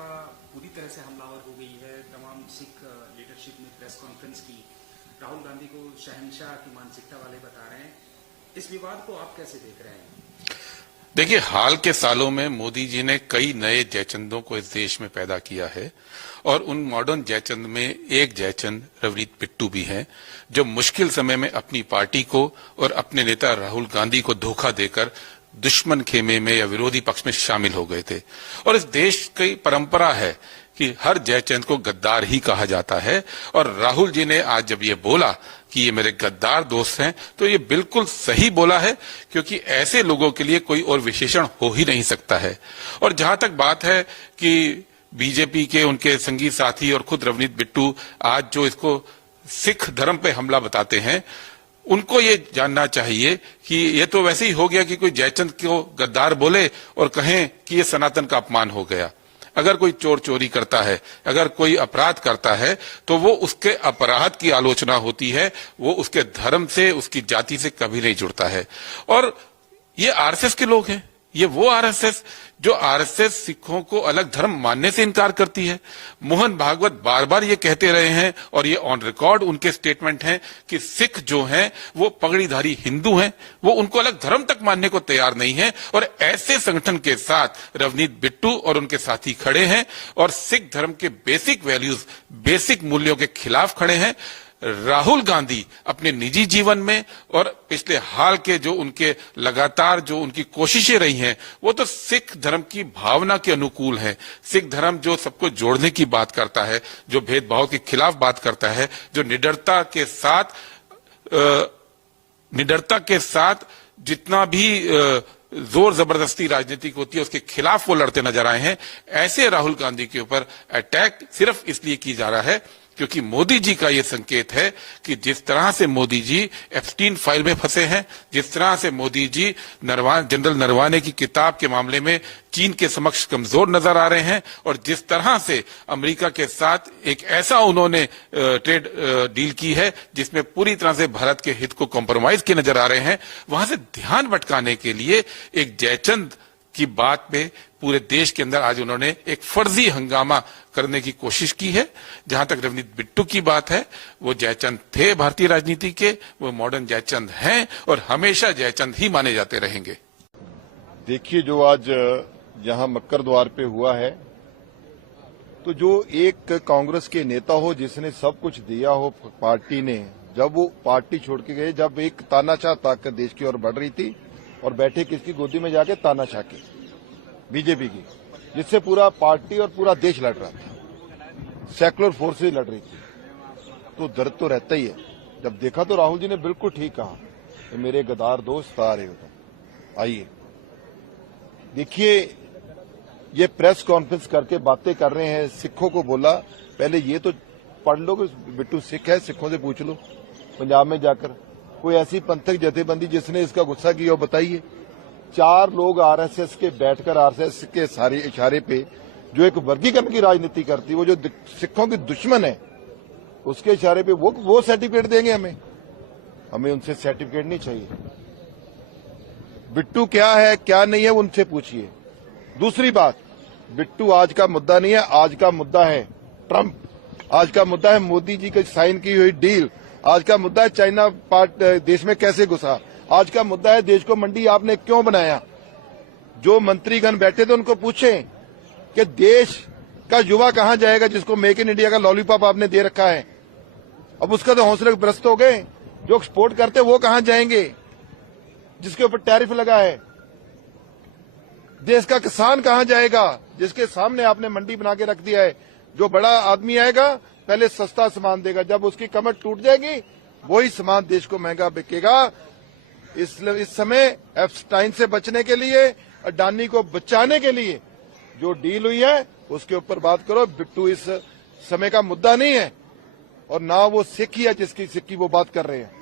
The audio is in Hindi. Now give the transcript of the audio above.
भाजपा पूरी तरह से हमलावर हो गई है। तमाम सिख लीडरशिप ने प्रेस कॉन्फ्रेंस की, राहुल गांधी को शहंशाह की मानसिकता वाले बता रहे हैं। इस विवाद को आप कैसे देख रहे हैं? देखिए, हाल के सालों में मोदी जी ने कई नए जयचंदों को इस देश में पैदा किया है और उन मॉडर्न जयचंद में एक जयचंद रवनीत बिट्टू भी हैं, जो मुश्किल समय में अपनी पार्टी को और अपने नेता राहुल गांधी को धोखा देकर दुश्मन खेमे में या विरोधी पक्ष में शामिल हो गए थे। और इस देश की परंपरा है कि हर जयचंद को गद्दार ही कहा जाता है। और राहुल जी ने आज जब ये बोला कि ये मेरे गद्दार दोस्त हैं, तो ये बिल्कुल सही बोला है, क्योंकि ऐसे लोगों के लिए कोई और विशेषण हो ही नहीं सकता है। और जहां तक बात है कि बीजेपी के उनके संगी साथी और खुद रवनीत बिट्टू आज जो इसको सिख धर्म पे हमला बताते हैं, उनको ये जानना चाहिए कि ये तो वैसे ही हो गया कि कोई जयचंद को गद्दार बोले और कहें कि ये सनातन का अपमान हो गया। अगर कोई चोर चोरी करता है, अगर कोई अपराध करता है, तो वो उसके अपराध की आलोचना होती है, वो उसके धर्म से, उसकी जाति से कभी नहीं जुड़ता है। और ये आरएसएस के लोग हैं, ये वो आरएसएस जो आरएसएस सिखों को अलग धर्म मानने से इनकार करती है। मोहन भागवत बार बार ये कहते रहे हैं और ये ऑन रिकॉर्ड उनके स्टेटमेंट हैं कि सिख जो हैं वो पगड़ीधारी हिंदू हैं, वो उनको अलग धर्म तक मानने को तैयार नहीं है। और ऐसे संगठन के साथ रवनीत बिट्टू और उनके साथी खड़े हैं और सिख धर्म के बेसिक वैल्यूज, बेसिक मूल्यों के खिलाफ खड़े हैं। राहुल गांधी अपने निजी जीवन में और पिछले हाल के जो उनके लगातार जो उनकी कोशिशें रही हैं, वो तो सिख धर्म की भावना के अनुकूल है। सिख धर्म जो सबको जोड़ने की बात करता है, जो भेदभाव के खिलाफ बात करता है, जो निडरता के साथ जितना भी जोर जबरदस्ती राजनीति होती है उसके खिलाफ वो लड़ते नजर आए हैं। ऐसे राहुल गांधी के ऊपर अटैक सिर्फ इसलिए की जा रहा है क्योंकि मोदी जी का ये संकेत है कि जिस तरह से मोदी जी एप्स्टीन फाइल में फंसे हैं, जिस तरह से मोदी जी जनरल नरवाने की किताब के मामले में चीन के समक्ष कमजोर नजर आ रहे हैं, और जिस तरह से अमेरिका के साथ एक ऐसा उन्होंने ट्रेड डील की है जिसमें पूरी तरह से भारत के हित को कॉम्प्रोमाइज किए नजर आ रहे हैं, वहां से ध्यान भटकाने के लिए एक जयचंद की बात पे पूरे देश के अंदर आज उन्होंने एक फर्जी हंगामा करने की कोशिश की है। जहां तक रवनीत बिट्टू की बात है, वो जयचंद थे भारतीय राजनीति के, वो मॉडर्न जयचंद हैं और हमेशा जयचंद ही माने जाते रहेंगे। देखिए, जो आज यहां मक्कर द्वार पे हुआ है, तो जो एक कांग्रेस के नेता हो जिसने सब कुछ दिया हो पार्टी ने, जब वो पार्टी छोड़ के गए, जब एक तानाशाह ताकत देश की ओर बढ़ रही थी और बैठे किसकी गोदी में जाके, तानाशाह की, बीजेपी की, जिससे पूरा पार्टी और पूरा देश लड़ रहा था, सेकुलर फोर्सेज लड़ रही थी, तो दर्द तो रहता ही है। जब देखा तो राहुल जी ने बिल्कुल ठीक कहा कि मेरे गद्दार दोस्त आ रहे हो तो आइए। देखिए, ये प्रेस कॉन्फ्रेंस करके बातें कर रहे हैं, सिखों को बोला, पहले ये तो पढ़ लो कि बिट्टू सिख है, सिखों से पूछ लो पंजाब में जाकर, कोई ऐसी पंथक जथेबंदी जिसने इसका गुस्सा किया हो बताइए। 4 लोग आरएसएस के बैठकर आरएसएस के सारे इशारे पे जो एक वर्गीकरण की राजनीति करती है, वो जो सिखों की दुश्मन है, उसके इशारे पे वो सर्टिफिकेट देंगे हमें उनसे सर्टिफिकेट नहीं चाहिए। बिट्टू क्या है क्या नहीं है उनसे पूछिए। दूसरी बात, बिट्टू आज का मुद्दा नहीं है, आज का मुद्दा है ट्रंप, आज का मुद्दा है मोदी जी की साइन की हुई डील, आज का मुद्दा है चाइना देश में कैसे घुसा, आज का मुद्दा है देश को मंडी आपने क्यों बनाया। जो मंत्रीगण बैठे थे उनको पूछें कि देश का युवा कहां जाएगा जिसको मेक इन इंडिया का लॉलीपॉप आपने दे रखा है। अब उसका तो हौसले भ्रष्ट हो गए। जो एक्सपोर्ट करते वो कहां जाएंगे जिसके ऊपर टैरिफ लगा है। देश का किसान कहां जाएगा जिसके सामने आपने मंडी बना के रख दिया है। जो बड़ा आदमी आएगा पहले सस्ता सामान देगा, जब उसकी कमर टूट जाएगी वही सामान देश को महंगा बिकेगा। इस समय एप्स्टाइन से बचने के लिए, अडानी को बचाने के लिए जो डील हुई है उसके ऊपर बात करो। बिट्टू इस समय का मुद्दा नहीं है और ना वो सिख ही है जिसकी सिख की वो बात कर रहे हैं।